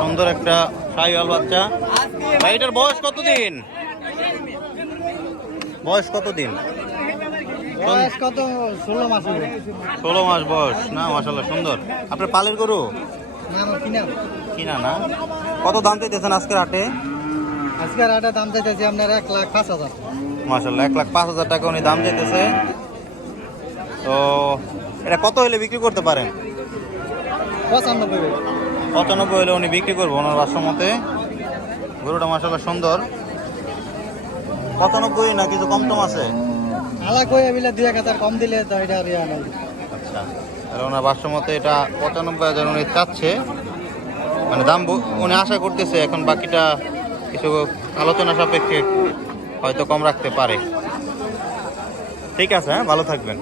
সুন্দর একটা শাহিওয়াল বাচ্চা। ভাই এটার বয়স কতদিন? বয়স কতদিন? বয়স কত? 16 মাস। 16 মাস বয়স না? মাশাআল্লাহ সুন্দর। আপনার পালের গরু? না, আমার কিনা। কিনা না? কত দাম চাইতেছেন আজকের হাটে? আজকের হাটে দাম চাইতেছি আপনার 1,05,000। মাশাআল্লাহ 1,05,000 টাকা উনি দাম চাইতেছে। তো এটা কত হলে বিক্রি করতে পারেন? 95। 95 হলে উনি বিক্রি করবো ওনার বাসা মতে। গরুটা মাশাআল্লাহ সুন্দর। 95 না কিছু কম টম আছে? আলা কই বিলে 2,000 কম দিলে তো এটা রিয়া নাই। আচ্ছা, তাহলে ওনার বাসা মতে এটা 95,000 উনি চাচ্ছে, মানে দাম উনি আশা করতেছে। এখন বাকিটা কিছু আলোচনা সাপেক্ষে হয়তো কম রাখতে পারে। ঠিক আছে, হ্যাঁ, ভালো থাকবেন।